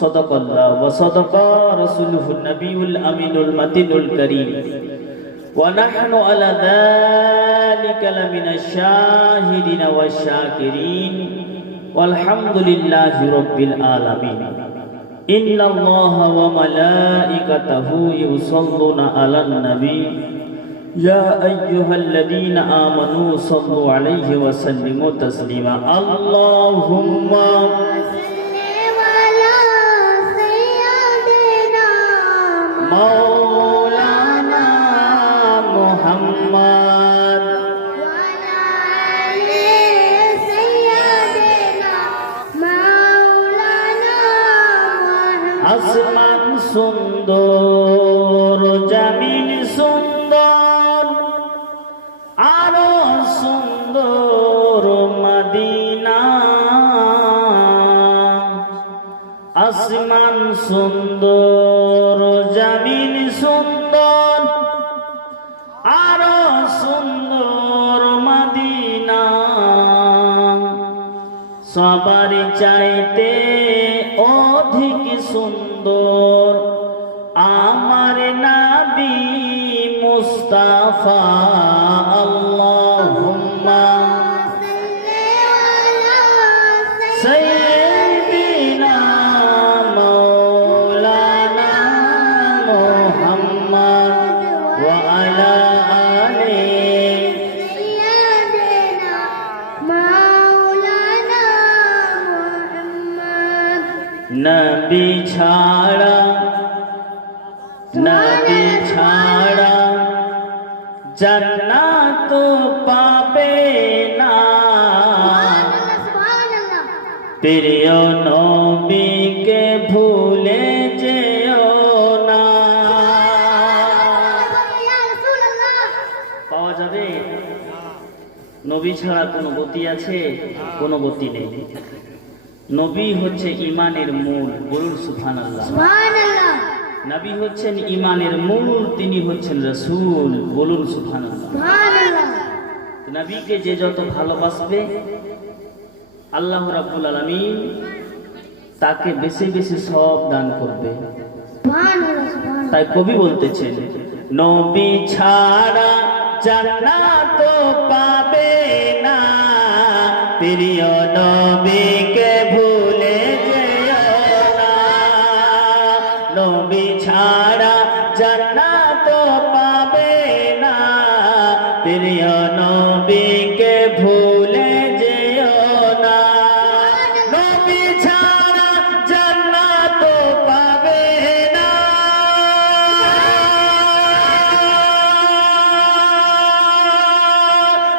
সাদাকাল্লাহ ওয়া সাদাকা রাসূলুহুন নাবিয়ুল আমিনুল মাতিনুল কারীম ওয়া নাহনু আলা যালিকা লামিনাশ শাহিদিনা ওয়াশ শাকিরিন ওয়ালহামদুলিল্লাহি রাব্বিল আলামিন। ইন্নাল্লাহা ওয়া মালাইকাতাহু ইউসাল্লুনা আলান নবী ইয়া আইয়ুহাল্লাযীনা আমানু সাল্লু আলাইহি ওয়া সাল্লিমু তাসলিমা। আল্লাহুম্মা মাওলানা মুহাম্মদ ওয়ালা আলি সাইয়্যিদিনা মাওলানা মুহাম্মদ। আসমান সুন্দর, জমিন সুন্দর, আরো সুন্দর মদিনা। আসমান সুন্দর, জমিন সুন্দর, আরো সুন্দর মদিনা। সবার চাইতে অধিক সুন্দর আমার নবী মুস্তাফা। আল্লাহুম্মা সাইয়্যিদিনা মাওলানা মুহাম্মদ ওয়া আলা আলি সাইয়্যিদিনা মাওলানা মুহাম্মদ। নবী ছাড়া, নবী ছাড়া জান্নাত পাবে না। সুবহানাল্লাহ। প্রিয় নবীকে ভুলে যেও না। ইয়া রাসূলুল্লাহ। পাওয়া যাবে? নবী ছাড়া কোনো গতি আছে? কোনো গতি নেই। নবী হচ্ছে ঈমানের মূল। বলুন সুবহানাল্লাহ। সুবহানাল্লাহ। নবী হচ্ছেন ঈমানের মূল, তিনি হচ্ছেন রাসূল। বলুন সুবহানাল্লাহ। সুবহানাল্লাহ। নবীকে যে যত ভালোবাসবে আল্লাহ রাব্বুল আলামিন তাকে বেশি বেশি সওয়াব দান করবে। সুবহানাল্লাহ। সুবহানাল্লাহ। তাই কবি বলতেছেন, নবী ছাড়া জান্নাত পাবে না। প্রিয় নবীকে ভুলে যেও না। নবী ছাড়া জান্নাত পাবে না। প্রিয় নবীকে ভুলে যেও না। নবী ছাড়া জান্নাত পাবে না।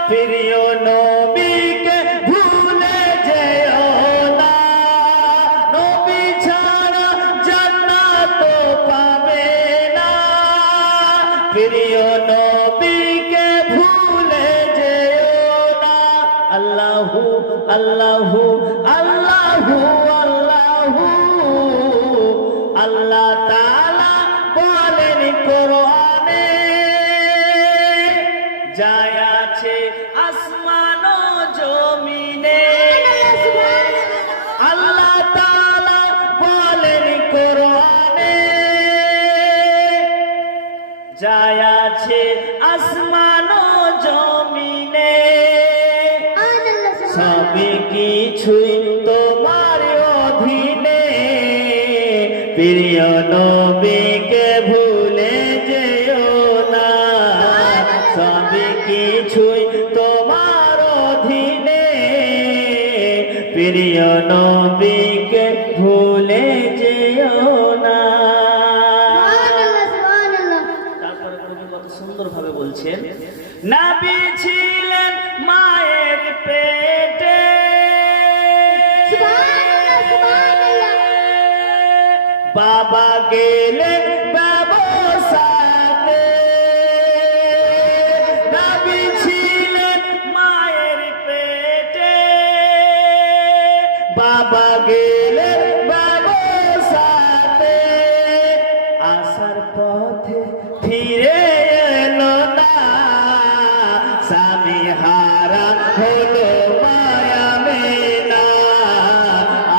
প্রিয় নবীকে ভুলে যেও না। নবী ছাড়া জান্নাত পাবে না। প্রিয় নবীকে ভুলে যেও না। আল্লাহু আল্লাহু আল্লাহু আল্লাহু আল্লাহ তাআলা বলেন কোরআনে, যায় আছে আসমান ও জমিনে। আল্লাহ তাআলা বলেন কোরআনে, যায় আছে আসমান ও জমিনে। সব কিছুই তোমার অধীনে। প্রিয় নবীকে ভুলে যেও না। সব কিছুই তোমার অধীনে। প্রিয় নবীকে ভুলে যেও না। তারপরে কবি কত সুন্দর ভাবে বলছেন, নবী ছিলেন মায়ের পেটে। বাবা গেলেন ব্যবসাতে। নবী ছিলেন মায়ের পেটে। বাবা গেলেন ব্যবসাতে। আসার পথে ফিরে এলো না। স্বামী হারা হলো মায়া মেনা।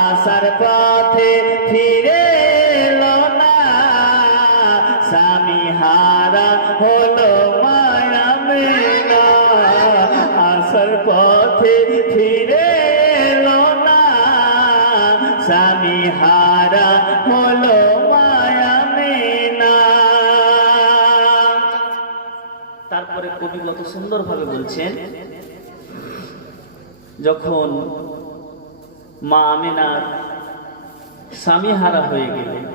আসার পথে ফিরে ফিরে এলো না, স্বামী হারা হলো মায়া মেনা। তারপরে কবি কত সুন্দর ভাবে বলছেন, যখন মা আমেনার স্বামী হারা হয়ে গেলেন,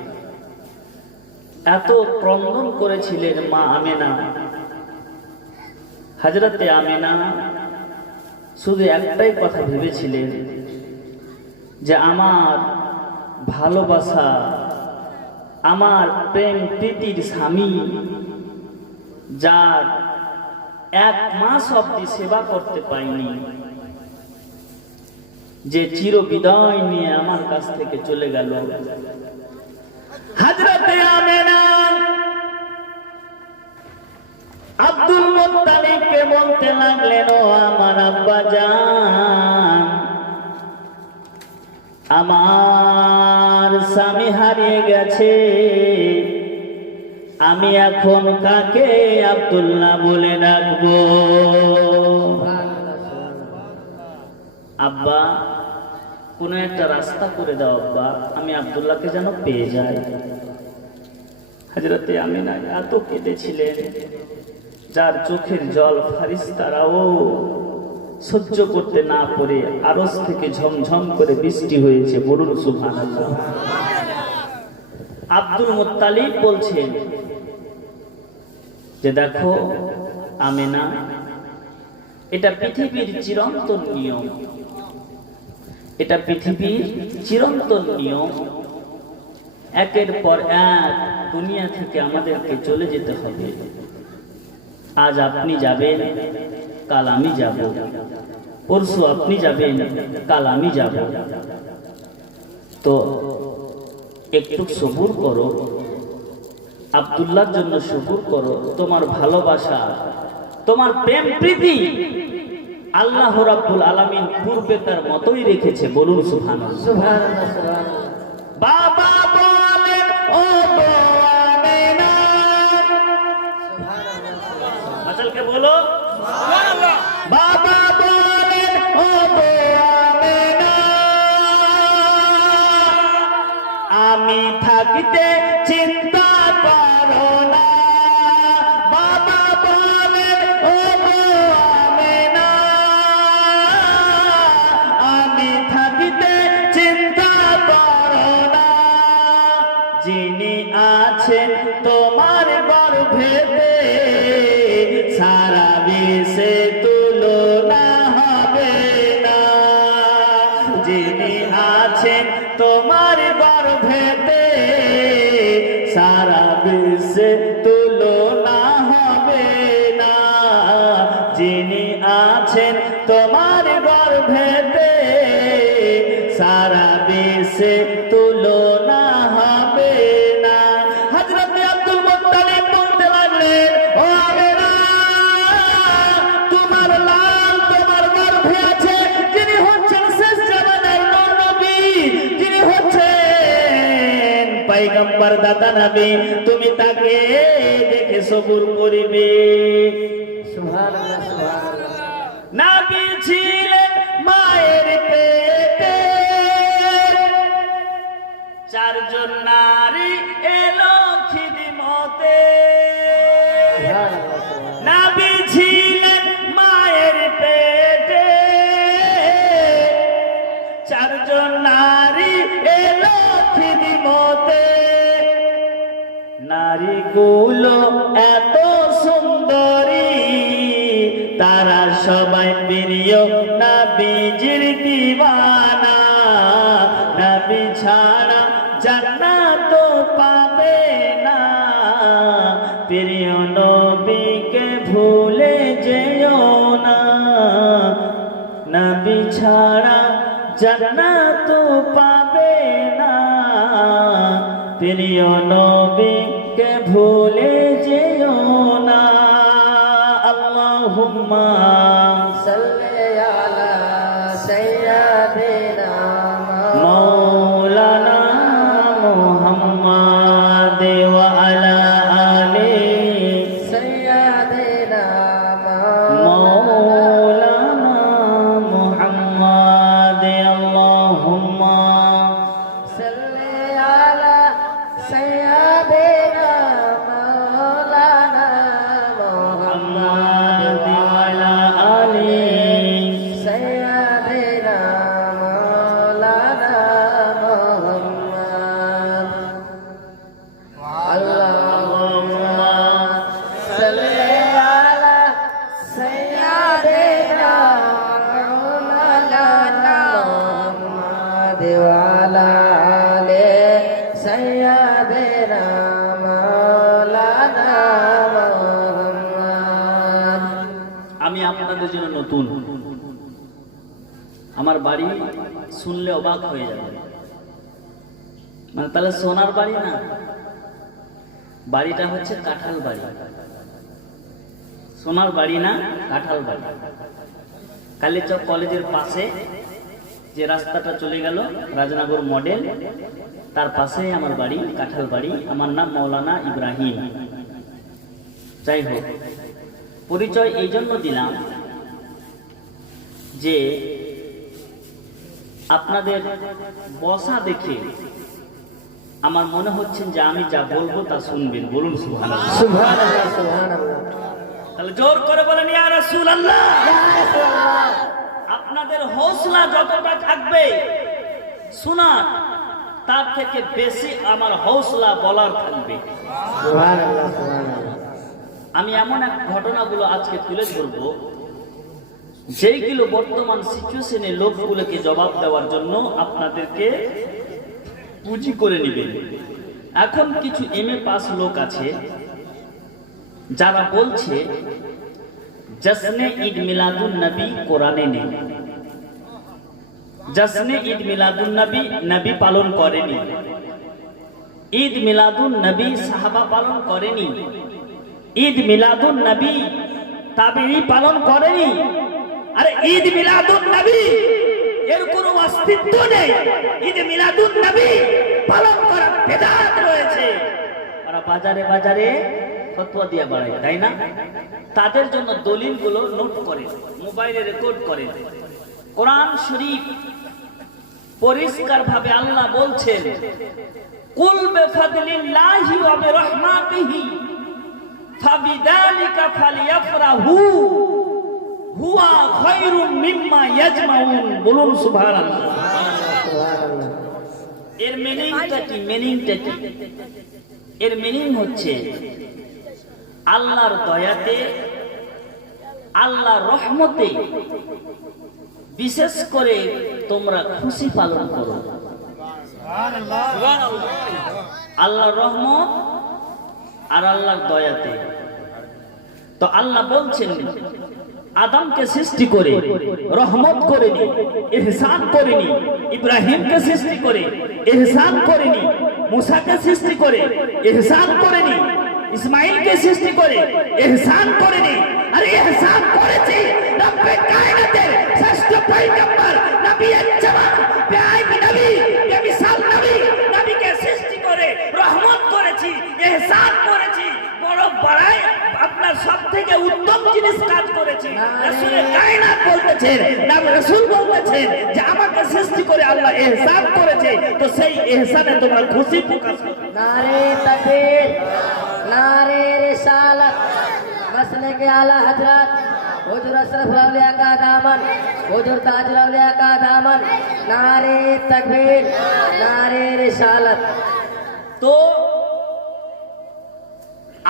এত ক্রন্দন করেছিলেন মা আমেনা। হযরতে আমেনা শুধু একটাই কথা ভেবেছিলেন যে আমার ভালোবাসা, আমার প্রেম প্রীতির স্বামী, যার 1 মাস অবধি সেবা করতে পাইনি, যে চির বিদায় নিয়ে আমার কাছ থেকে চলে গেল। হযরতে আমেনা আব্দুল মুত্তালিবকে বলতে লাগলেন, ও আমার আব্বাজান, আমার স্বামী হারিয়ে গেছে, আমি এখন কাকে আব্দুল্লাহ বলে ডাকবো? আব্বা, কোনো একটা রাস্তা করে দাও আব্বা, আমি আব্দুল্লাহকে যেন পেয়ে যাই। হযরতে আমিনা এত কেঁদেছিলেন, যার চোখের জল ফারিস্তারাও সহ্য করতে না পারে আরশ থেকে ঝমঝম করে বৃষ্টি হয়েছে। বলুন সুবহানাল্লাহ। আব্দুল মুত্তালিব বলছেন যে দেখো আমেনা, এটা পৃথিবীর চিরন্তন নিয়ম, এটা পৃথিবীর চিরন্তন নিয়ম। একের পর এক দুনিয়া থেকে আমাদেরকে চলে যেতে হবে। আজ আপনি যাবেন, কাল আমি যাব, পরশু আপনি যাবেন, কাল আমি যাব। তো একটু সবুর করো, আব্দুল্লাহর জন্য সবুর করো। তোমার ভালোবাসা, তোমার প্রেম প্রীতি আল্লাহ রাব্বুল আলামিন পূর্বেকার মতোই রেখেছে। বলুন সুবহানাল্লাহ। সুবহানাল্লাহ, সুবহানাল্লাহ। বাবা বলেন, ও গো আমেনা, আচলকে বলো সুবহানাল্লাহ। বাবা বলেন, ও গো আমেনা, আমি থাকিতে চিন্তা করো না। বাবা বলেন, ও গো আমেনা, আমি থাকিতে চিন্তা করো না। যিনি আছেন তোমার গর্ভেতে, সারা বিশ্বে তুলনা হবে না। যিনি আছেন তোমার গর্ভেতে, সারা বিশ্বে তুলনা হবে না। যিনি আছেন তোমার গর্ভেতে, সারা বিশ্বে তুলনা হবে না। হযরত আব্দুল মুত্তালিব বলতে লাগলেন, ও আমেনা, তোমার লাল তোমার গর্ভে আছে, যিনি হচ্ছেন শেষ জামানার নবী, যিনি হচ্ছেন পয়গম্বর দাতা নবী, তুমি তাকে দেখে সবুর করিবে। সুবহানাল্লাহ, সুবহানাল্লাহ। নবী ছিলেন মায়ের পেটে, 4 জন নারী এলো খিদমতে। নবী ছিলেন মায়ের পেটে, 4 জন নারী এলো খিদমতে। নারীগুলো এত সুন্দরী, তারা সবাই প্রিয় নবীজির দিওয়ানা। নবী ছাড়া জান্নাত পাবে না, প্রিয় নবীকে ভুলে যেও না। নবী ছাড়া জান্নাত পাবে না, প্রিয় নবীকে ভুলে যেও না। আল্লাহুম্মা সাল্লি আলা সাইয়্যিদিনা মাওলানা মুহাম্মাদ ওয়া আলা আলি সাইয়্যিদিনা মাওলানা মুহাম্মাদ ওয়ালা আলে সাইয়্যিদিনা মাওলানা মুহাম্মদ। আমি আপনাদের জন্য নতুন, আমার বাড়ি শুনলে অবাক হয়ে যাবে। মানে তাহলে সোনার বাড়ি না, বাড়িটা হচ্ছে কাঁঠাল বাড়ি। সোনার বাড়ি না, কাঁঠাল বাড়ি। কালীচক কলেজের পাশে যে রাস্তাটা চলে গেল রাজনগর মডেল, তার পাশে আমার বাড়ি, কাঁঠাল বাড়ি। আমার নাম মৌলানা ইব্রাহিম। যাই হোক, পরিচয় এই জন্য দিলাম যে আপনাদের বসা দেখে আমার মনে হচ্ছে যে আমি যা বলবো তা শুনবেন। বলুন সুবহানাল্লাহ। সুবহানাল্লাহ সুবহানাল্লাহ। তাহলে জোর করে বলেন ইয়া রাসূলুল্লাহ। আপনাদের হৌসলা যতটা থাকবে শোনার, তার থেকে বেশি আমার হৌসলা বলার থাকবে। সুবহানাল্লাহ সুবহানাল্লাহ। আমি এমন এক ঘটনাগুলো আজকে তুলে ধরবো যেইগুলো বর্তমান সিচুয়েশনে লোকগুলোকে জবাব দেওয়ার জন্য আপনাদেরকে পুঁজি করে নেবেন। এখন কিছু MA পাস লোক আছে যারা বলছে জশ্নে ঈদ মিলাদুন নবী কোরআনে নেই, জশ্নে ঈদ মিলাদুন নবী নবী পালন করেনি, ঈদ মিলাদুন নবী সাহাবা পালন করেনি, ঈদ মিলাদুন নবী তাবেঈ পালন করেনি। আরে ঈদ মিলাদুন নবী এর কোনো অস্তিত্ব নেই। ঈদ মিলাদুন নবী পালন করার বিদআত রয়েছে। আর বাজারে বাজারে ফতোয়া দিয়ে বাড়ায়, তাই না? তাদের জন্য দলিলগুলো নোট করে, মোবাইলে রেকর্ড করে। কোরআন শরীফ পরিষ্কার ভাবে আল্লাহ বলছেন, কুল বিফাদলিল্লাহি ওয়া বিরহমাতিহি ফাবিযালিকা ফালইফরাহু হুয়া খায়রুম মিম্মা ইয়াজমাউন। বলুন সুবহানাল্লাহ। এর মিনিংটা কি? এর মিনিং হচ্ছে আল্লাহর দয়াতে, আল্লাহর রহমতে বিশেষ করে তোমরা খুশি পালন করো। আল্লাহর রহমত আর আল্লাহর দয়াতে। তো আল্লাহ বলছেন আদমকে সৃষ্টি করে রহমত করেনি, ইহসান করেনি। ইব্রাহিমকে সৃষ্টি করে ইহসান করেনি। মুসাকে সৃষ্টি করে ইহসান করেনি। ইসমাইলকে সৃষ্টি করে ইহসান করেনি। আরে ইহসান করেছি রব্বে কায়নাতের শ্রেষ্ঠ পয়গম্বর নবী জামান বেআইবি নবী, বেমিসাল নবী, নবীকে সৃষ্টি করে রহমত করেছি, ইহসান করেছি। বড় বড়াই আপনার সবথেকে উত্তম জিনিস কাজ করেছি। রাসূলে কায়নাত বলতেছেন, নবী রাসূল বলতেছেন যে আমাকে সৃষ্টি করে আল্লাহ ইহসান করেছে। তো সেই ইহসানে তোমরা খুশি প্রকাশ করো। नारे तकबीर, नारे रिसालत, मसले के आला हजरत हुजूर अशरफुल औलिया का दामन, हुजूर ताजुल औलिया का दामन। नारे तकबीर, नारे रिसालत। তো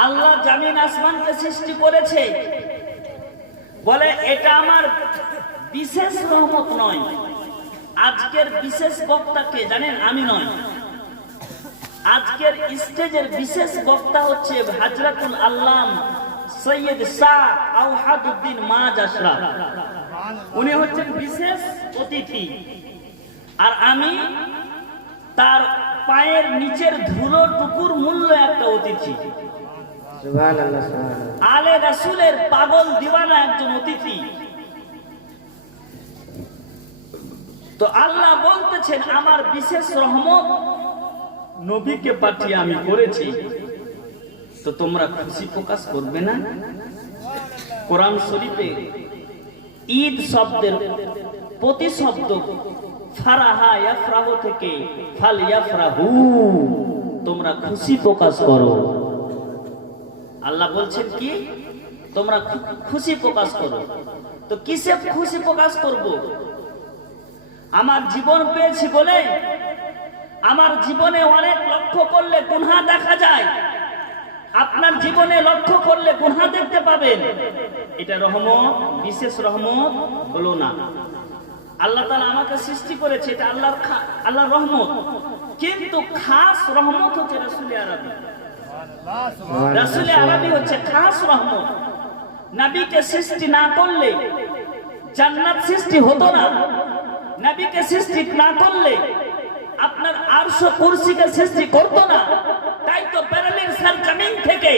আল্লাহ জমিন আসমানকে সৃষ্টি করেছে, বলে এটা আমার বিশেষ রহমত নয়। আজকের বিশেষ বক্তাকে জানেন? আমি নয়। আজকের স্টেজের বিশেষ বক্তা হচ্ছে হযরতুল আল্লাম সৈয়দ শাহ আওহাদউদ্দিন মাজ আশরাফ। উনি হচ্ছেন বিশেষ অতিথি, আর আমি তার পায়ের নিচের ধুলো টুকুর মূল্য একটা অতিথি। সুবহানাল্লাহ সুবহানাল্লাহ। আলে রাসূলের পাগল দিওয়ানা একজন অতিথি। তো আল্লাহ বলতেছেন আমার বিশেষ রহমত নবীকে পাঠিয়ে আমি করেছি। তো তোমরা খুশি প্রকাশ করবে না? কোরআন শরীফে ঈদ শব্দের প্রতিশব্দ ফারাহা ইয়াফরাহু থেকে ফাল ইয়াফরাহু, তোমরা খুশি প্রকাশ করো। আল্লাহ বলছেন কি? তোমরা খুশি প্রকাশ করো। তো কিসে খুশি প্রকাশ করব? আমার জীবন পেয়েছি বলে? আমার জীবনে অনেক লক্ষ্য করলে গুনাহ দেখা যায়। আপনার জীবনে লক্ষ্য করলে গুনাহ দেখতে পাবেন। এটা রহমত, বিশেষ রহমত হলো না। আল্লাহ তাআলা আমাকে সৃষ্টি করেছে, এটা আল্লাহর রহমত। কিন্তু খাস রহমত হচ্ছে রাসূল আরবি। রাসূল আরবি হচ্ছে খাস রহমত। নবীকে সৃষ্টি না করলে জান্নাত সৃষ্টি হতো না। নবীকে সৃষ্টি না করলে আপনার আরশ কুরসিকে সৃষ্টি করতো না। তাই তো বেরেলির সরজমিন থেকে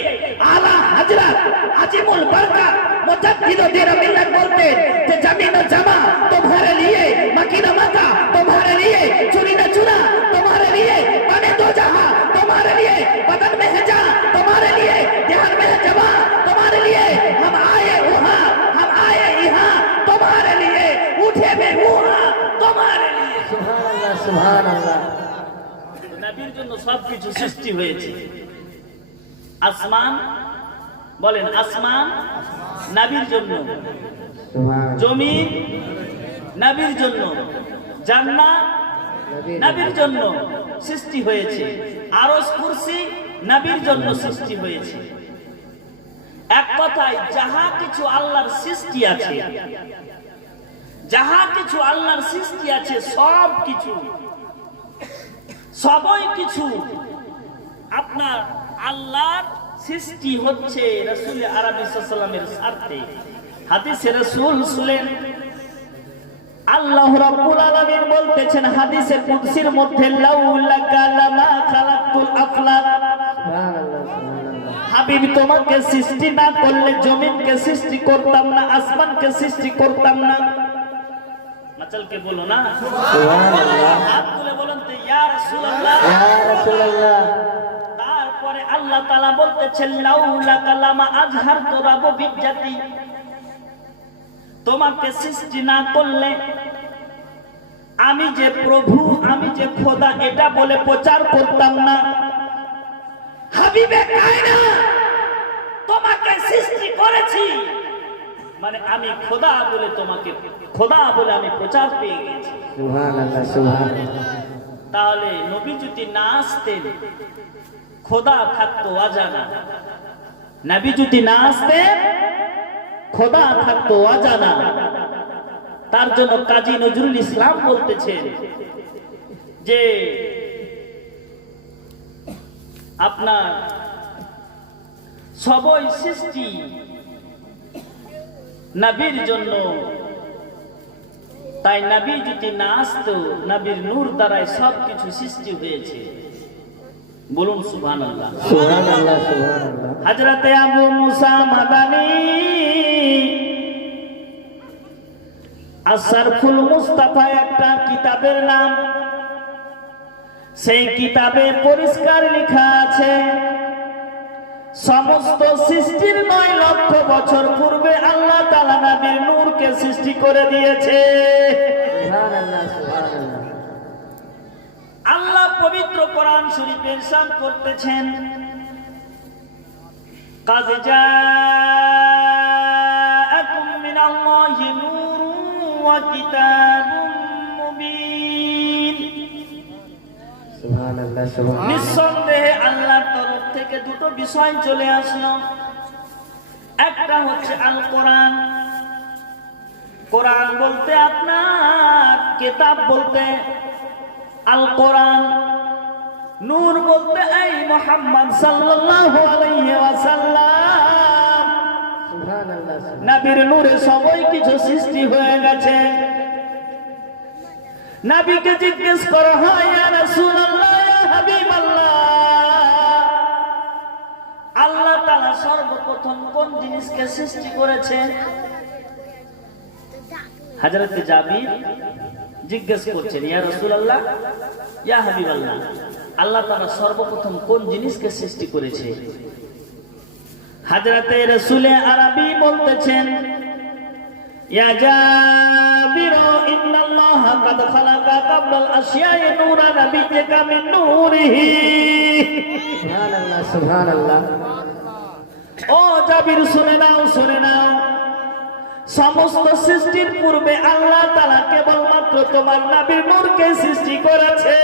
আলা হযরত আজিমুল বরকত মুজাদ্দিদ দ্বীন মিল্লাত বলতে যে জমিন ও জামা তোমারে लिए मकीना मक्का तुम्हारे लिए चुनी न चुना तुम्हारे लिए बने दो जहां तुम्हारे लिए बदन में है जा तुम्हारे लिए ध्यान में है जवा तुम्हारे लिए हम आए वहां हम आए यहां तुम्हारे लिए उठे में वहां तुम्हारे लिए সুবহানাল্লাহ সুবহানাল্লাহ। নবীর জন্য সবকিছু সৃষ্টি হয়েছে। আসমান বলেন, আসমান নবীর জন্য, সুবহানাল্লাহ। জমিন নবীর জন্য, জান্নাত নবীর জন্য সৃষ্টি হয়েছে, আরশ কুরসি নবীর জন্য সৃষ্টি হয়েছে। এক কথায় যাহা কিছু আল্লাহর সৃষ্টি আছে, যাহা কিছু আল্লাহর সৃষ্টি আছে, সব কিছু সবই কিছু আপনার আল্লাহর সৃষ্টি হচ্ছে রাসূল আরবি সাল্লাল্লাহু আলাইহি ওয়াসাল্লামের স্বার্থে। হাদিসে রাসূল শুনেন, আল্লাহ রাব্বুল আলামিন বলতেছেন হাদিসে কুদসির মধ্যে, লাউলাকা লামা খালাকতুল আফলাক। সুবহানাল্লাহ সুবহানাল্লাহ। হাবিব, তোমাকে সৃষ্টি না করলে জমিনকে সৃষ্টি করতাম না, আসমানকে সৃষ্টি করতাম না। মাচালকে বলো না, সুবহানাল্লাহ। হাত তুলে বলেন তো ইয়া রাসূলুল্লাহ। ইয়া রাসূলুল্লাহ। তারপরে আল্লাহ তাআলা বলতেছেন, লাউলাকা লামা আজহারতু রাব্বিজ্জাতি। তোমাকে সৃষ্টি না করলে আমি যে প্রভু, আমি যে খোদা, এটা বলে প্রচার করতাম না। হাবিবে কায়নাত, তোমাকে সৃষ্টি করেছি মানে আমি খোদা বলে, তোমাকে খোদা বলে আমি প্রচার পেয়ে গেছি। সুবহানাল্লাহ সুবহানাল্লাহ। তাহলে নবী যদি না আসতেন, খোদা থাকতো অজানা। নবী যদি না আসতেন, খোদা থাকতো অজানা। তার জন্য কাজী নজরুল ইসলাম বলতেছেন যে আপনার সবই সৃষ্টি নবীর জন্য। তাই নবী যদি না আসতো, নবীর নূর দ্বারাই সবকিছু সৃষ্টি হয়েছে। বলুন সুবহানাল্লাহ। সুবহানাল্লাহ সুবহানাল্লাহ। হযরতে আবু মুসা মাদানী আশরাফুল মুস্তাফা একটা কিতাবের নাম। সেই কিতাবে পরিষ্কার লেখা আছে, সমস্ত সৃষ্টির 9 লক্ষ বছর পূর্বে আল্লাহ তাআলা নবীর নূরকে সৃষ্টি করে দিয়েছে। সুবহানাল্লাহ সুবহানাল্লাহ। আল্লাহ পবিত্র কোরআন শরীফে ইরশাদ করতেছেন, কাদ জাআকুম মিনাল্লাহি নূরুন ওয়া কিতাবুম মুবিন। সুবহানাল্লাহ সুবহানাল্লাহ। নিঃসন্দেহে আল্লাহর তরফ থেকে দুটো বিষয় চলে আসলো। একটা হচ্ছে আল কোরআন। কোরআন বলতে আপনার কিতাব বলতে আল কোরআন, নূর বলতে এই মুহাম্মদ সাল্লাল্লাহু আলাইহি ওয়াসাল্লাম। সুবহানাল্লাহ সুবহানাল্লাহ। নবীর নূরে সবই কিছু সৃষ্টি হয়ে গেছে। নবীকে জিজ্ঞেস করা হয়, ইয়া রাসূলুল্লাহ, ইয়া হাবিবাল্লাহ, আল্লাহ তাআলা সর্বপ্রথম কোন জিনিসকে সৃষ্টি করেছে? হযরত জাবির জিজ্ঞেস করছেন, ইয়া রাসূলুল্লাহ, ইয়া হাবিবাল্লাহ, আল্লাহ তাআলা সর্বপ্রথম কোন জিনিসকে সৃষ্টি করেছে? হযরতে রাসূল আরবি বলতেছেন, ইয়া জাবির, ইন্নাল্লাহা কাদ খালাকা ক্বাবলাল আশিয়াই নূরা নাবিয়্যিকা মিন নূরিহি। সুবহানাল্লাহ সুবহানাল্লাহ। ও জাবির, শুনে নাও, শুনে নাও, সমস্ত সৃষ্টির পূর্বে আল্লাহ তাআলা কেবলমাত্র তোমার নবীর নূরকে সৃষ্টি করেছে।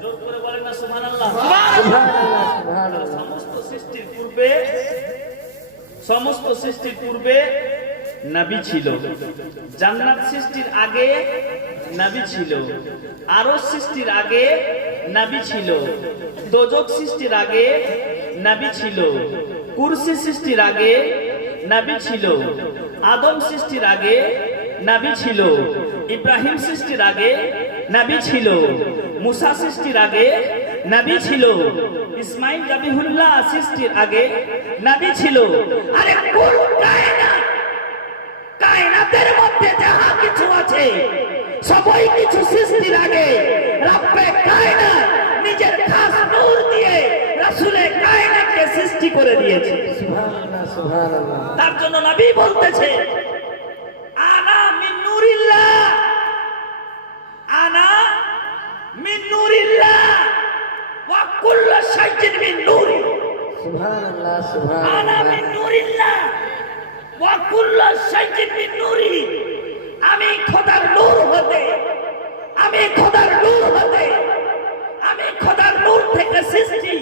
জোর করে বলেন না সুবহানাল্লাহ। সুবহানাল্লাহ সুবহানাল্লাহ। সমস্ত সৃষ্টির পূর্বে নবী ছিল, জান্নাত সৃষ্টির আগে নবী ছিল, আরশ সৃষ্টির আগে নবী ছিল, দোজখ সৃষ্টির আগে নবী ছিল, কুরসি সৃষ্টির আগে নবী ছিল, আদম সৃষ্টির আগে নবী ছিল, ইব্রাহিম সৃষ্টির আগে নবী ছিল, মুসা সৃষ্টির আগে নবী ছিল, ইসমাইল জাবিহুল্লাহ সৃষ্টির আগে নবী ছিল। আরে কুল কায়নাত, কায়নাতের মধ্যে যাহা কিছু আছে সবই কিছু সৃষ্টির আগে রব্বে কায়নাত নিজের খাস নূর দিয়ে রাসূলে কায়নাতকে সৃষ্টি করে দিয়েছে। সুবহানাল্লাহ, সুবহানাল্লাহ। তার জন্য নবী বলতেছে আনা মিন নূরিল্লাহ, আনা মিন নূরিল্লাহ ওয়া কুল্লু শাইইন মিন নূরি। সুবহানাল্লাহ, আনা সুবহানাল্লাহ। মিন নূরিল্লাহ ওয়া কুল্লু শাইইন মিন নূরি। আমি খোদার নূর হতে, আমি খোদার নূর হতে, আমি খোদার নূর থেকে সৃষ্টি,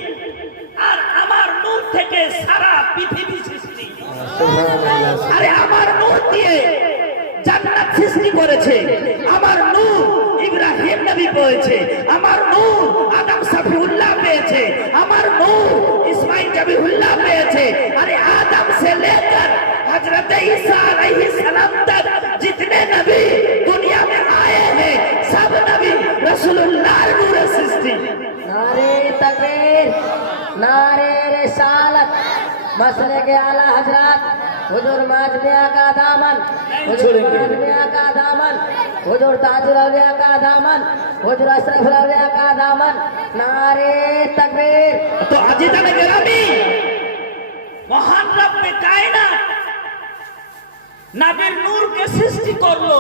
আর আমার নূর থেকে সারা পৃথিবী সৃষ্টি। সুবহানাল্লাহ। আরে আমার নূর দিয়ে জান্নাত সৃষ্টি করেছে, আমার নূর ইব্রাহিম নবী পেয়েছে, আমার নূর আদম সফিউল্লাহ পেয়েছে, আমার নূর ইসমাইল জাবিহুল্লাহ পেয়েছে। अरे आदम से लेकर हजरत ईसा अलैहिस्सलाम तक जितने नबी दुनिया में आए हैं सब नबी रसूलुल्लाह नूर सृष्टि। नारे तकबीर, नारे रिसालत, मसले के आला हजरत हुजूर माजमिया का दामन, हुजूर माजमिया का दामन, हुजूर ताजुल औलिया का दामन, हुजूर अशरफुल औलिया का दामन। नारे तकबीर। तो अजीज़ान गिरामी, মহান রব্বে কায়নাত নবীর নূরকে সৃষ্টি করলো।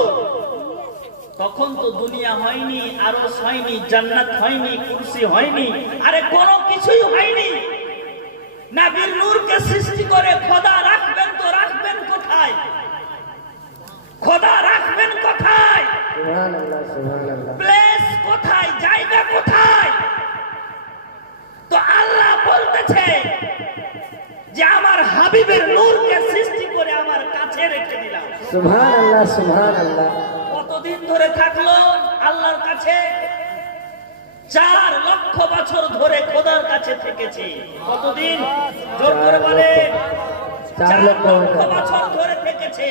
তখন তো দুনিয়া হয়নি, আরশ হয়নি, জান্নাত হয়নি, কুরসি হয়নি, আরে কোনো কিছুই হয়নি। নবীর নূরকে সৃষ্টি করে খোদা রাখবেন তো রাখবেন কোথায়? খোদা রাখবেন কোথায়? সুবহানাল্লাহ, সুবহানাল্লাহ। প্লেস কোথায়? জায়গা কোথায়? তো আল্লাহ বলতেছে যে আমার হাবিবের নূরকে সৃষ্টি করে আমার কাছে রেখে দিলাম। সুবহানাল্লাহ, সুবহানাল্লাহ। কতদিন ধরে থাকলো আল্লাহর কাছে? 4 লক্ষ বছর ধরে খোদার কাছে থেকেছে। কতদিন? জোর করে বলে। 4 লক্ষ বছর ধরে থেকেছে।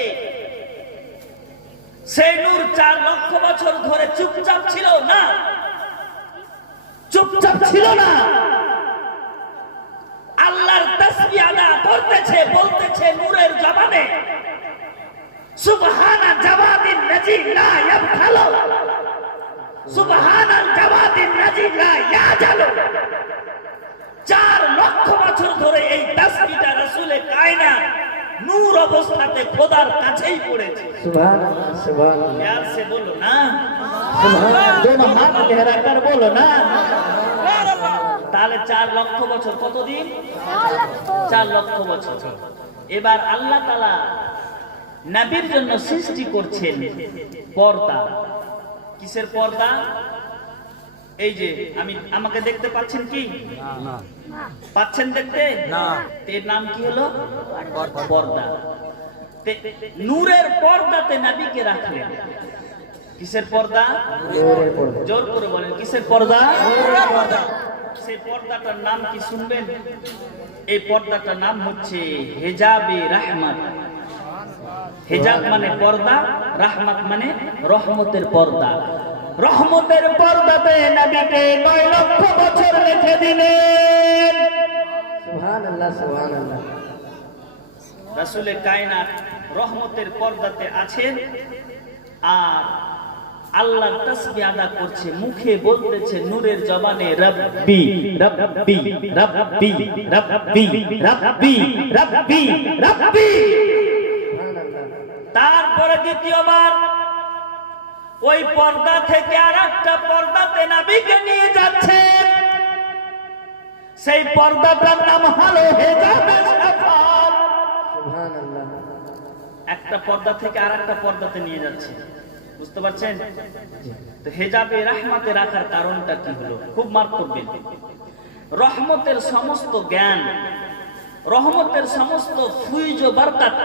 সেই নূর 4 লক্ষ বছর ধরে চুপচাপ ছিল না, চুপচাপ ছিল না। আল্লাহর তাসবিহ আদা করতেছে, বলতেছে নূরের জবানে সুবহানা জাওয়াদিন নাজি লা ইয়াবখালু, সুবহানাল জাওয়াদিন নাজি লা ইয়াজালু। 4 লক্ষ বছর ধরে এই তাসবিহটা রাসূলে কায়নাত নূর অবস্থাতে খোদার কাছেই পড়েছে। সুবহানাল্লাহ, সুবহানাল্লাহ। प्यार से बोलो ना, সুবহানাল্লাহ। दोनों हाथ लहरा कर बोलो ना। তাহলে 4 লক্ষ বছর কতদিন? 4 লক্ষ বছর। এবার আল্লাহ তাআলা নবীর জন্য সৃষ্টি করছেন পর্দা। কিসের পর্দা? এই যে আমাকে দেখতে পাচ্ছেন কি? পাচ্ছেন দেখতে? না। এর নাম কি হলো? পর্দা। নূরের পর্দাতে নবীকে রাখলেন। কিসের পর্দা? নূরের পর্দা। জোর করে বলেন কিসের পর্দা? নূরের পর্দা। সেই পর্দাটার নাম কি শুনবেন? এই পর্দাটার নাম হচ্ছে হেজাবে রাহমাত। হেজাব মানে পর্দা, রাহমাত মানে রহমতের পর্দা। রহমতের পর্দাতে নবীকে 9 লক্ষ বছর রেখে দিলেন। সুবহানাল্লাহ, সুবহানাল্লাহ। রাসূলে কায়নাত রহমতের পর্দাতে আছেন আর আল্লাহর তাসবিহ আদা করছে, মুখে বলতেছে নূরের জবানে রব্বি রব্বি রব্বি রব্বি রব্বি রব্বি রব্বি। তারপরে দ্বিতীয়বার ওই পর্দা থেকে আরেকটা পর্দাতে নবীকে নিয়ে যাচ্ছেন। সেই পর্দাটার নাম হলো হেজাবে শাফাত। সুবহানাল্লাহ। একটা পর্দা থেকে আরেকটা পর্দাতে নিয়ে যাচ্ছে, বুঝতে পারছেন? তো হেজাবে রাহমাতে রাখার কারণটা কি হলো? খুব মার্ক করবেন। রহমতের সমস্ত জ্ঞান, রহমতের সমস্ত ফুইজ ও বরকত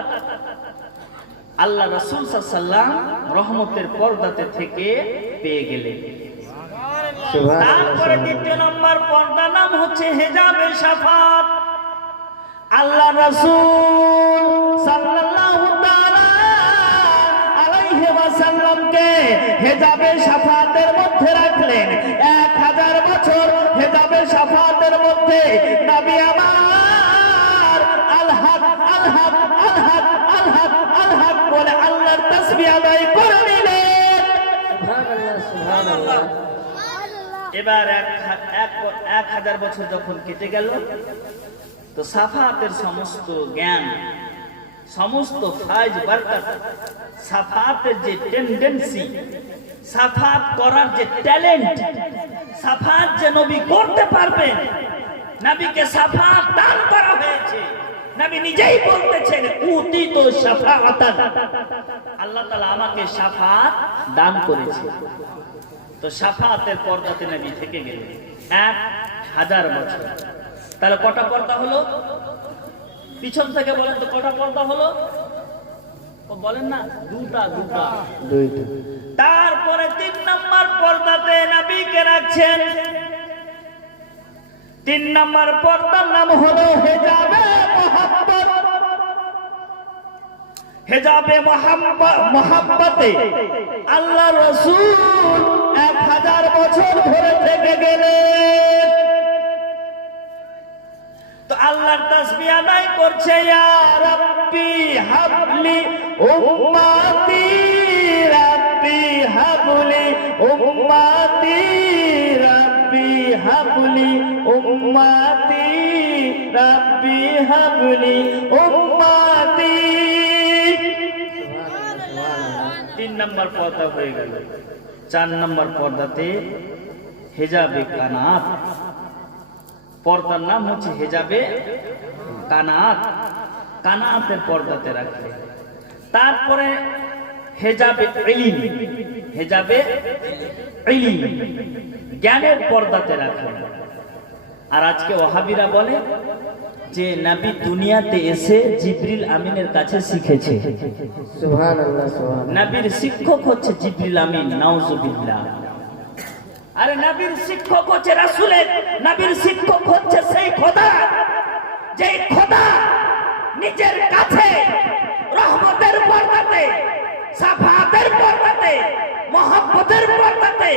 আল্লাহ রাসূল সাল্লাল্লাহু আলাইহি ওয়াসাল্লাম রহমতের পর্দাতে থেকে পেয়ে গেলেন। তারপরে দ্বিতীয় নম্বর পর্দার নাম হচ্ছে হেজাবে শাফাত। আল্লাহ রাসূল সাল্লাল্লাহু তাআলা আলাইহি ওয়াসাল্লামকে হেজাবে শাফাতের মধ্যে রাখলেন 1000 বছর। হেজাবে শাফাতের মধ্যে নবী আমার আল-হক আল-হক আল-হক আল-হক আল-হক বলে আল্লাহর তাসবিহ আদায় করে নিলেন। সুবহানাল্লাহ, সুবহানাল্লাহ। এবার 1000 বছর যখন কেটে গেল, তো সাফাতের সমস্ত জ্ঞান, সমস্ত ফায়জ বরকত, সাফাতের যে টেন্ডেন্সি, সাফাত করার যে ট্যালেন্ট, সাফাত যে নবী করতে পারবেন, নবীকে সাফাত দান করা হয়েছে। নবী নিজেই বলতেছেন উতিতু শাফাআতান, আল্লাহ তাআলা আমাকে শাফাত দান করেছে। তো শাফাতের পর্দাতে নবী থেকে গেলেন 1000 বছর। তাহলে কটা পর্দা হলো? পিছন থেকে বলেন তো কটা পর্দা হলো? বলেন না, দুটা। তারপরে 3 নম্বর পর্দাতে নবীকে রাখছেন। 3 নম্বর পর্দার নাম হলো হেজাবে মুহাব্বত। হেজাবে মুহাব্বতে আল্লাহ রাসূল 1000 বছর ধরে থেকে গেলেন। তো আল্লাহর তাসবিহ আদায় করছে, ইয়া রাব্বি হাবলি উম্মতি, রাব্বি হাবলি উম্মতি, রাব্বি হাবলি উম্মতি, রাব্বি হাবলি উম্মতি। 3 নম্বর পর্দা হয়ে গেল। 4 নম্বর পর্দাতে হেজাবে কানাত। পর্দার নাম হচ্ছে হেজাবে কানাত। কানাতের পর্দাতে রাখে। তারপরে হেজাবে ইলম, হেজাবে ইলম, জ্ঞানের পর্দাতে রাখে। আর আজকে ওয়াহাবিরা বলে যে নবী দুনিয়াতে এসে জিবরিল আমিনের কাছে শিখেছে। সুবহানাল্লাহ, সুবহানাল্লাহ। নবীর শিক্ষক হচ্ছে জিবরিল আমিন, নাউজুবিল্লাহ। আরে নবীর শিক্ষক হচ্ছে রাসূলের, নবীর শিক্ষক হচ্ছে সেই খোদা, যেই খোদা নিজের কাছে রহমতের পর্দাতে, সাফাতের পর্দাতে, মহব্বতের পর্দাতে,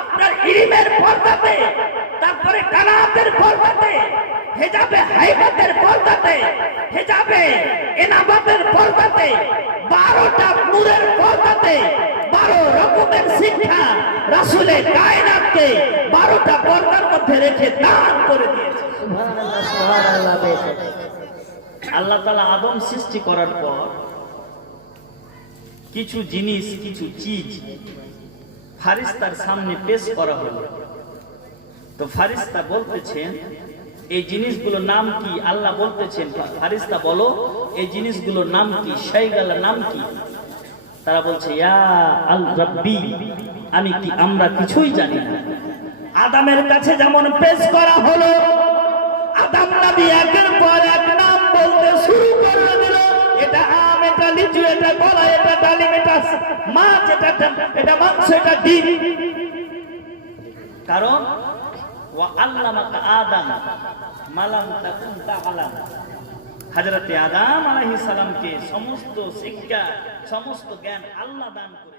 আপনার ইলমের পর্দাতে, তারপরে কানাতের পর্দাতে, হেজাবে হাইবাতের পর্দাতে, হেজাবে ইনাবাতের পর্দাতে, 12টা নূরের পর্দাতে 12 রকমের শিক্ষা রাসূলের কায়নাতকে 12টা পর্দার মধ্যে রেখে দান করে দিয়েছে। সুবহানাল্লাহ, সুবহানাল্লাহ। আল্লাহ তাআলা আদম সৃষ্টি করার পর কিছু জিনিস, কিছু চিজ ফারিস্তার সামনে পেশ করা হলো। তো ফারিস্তা বলতেছেন এই জিনিসগুলোর নাম কি? আল্লাহ বলতেছেন ফারিস্তা বলো এই জিনিসগুলোর নাম কি, শাইগালার নাম কি? তারা বলছে ইয়া আল রাব্বি, আমরা কিছুই জানি না। আদমের কাছে যেমন পেশ করা হলো, আদম নবী একের পর এক নাম বলতে শুরু করে দিল। এটা আম, এটা লিচু, এটা কলা, এটা ডালিম, এটা মাছ, এটা মাংস, এটা ডিম। কারণ ওয়া আল্লামাকা আদম মালাম তাকুন তাআলাম, হযরতে আদম আলাইহিস সালামকে সমস্ত শিক্ষা, সমস্ত জ্ঞান আল্লাহ দান করেছেন।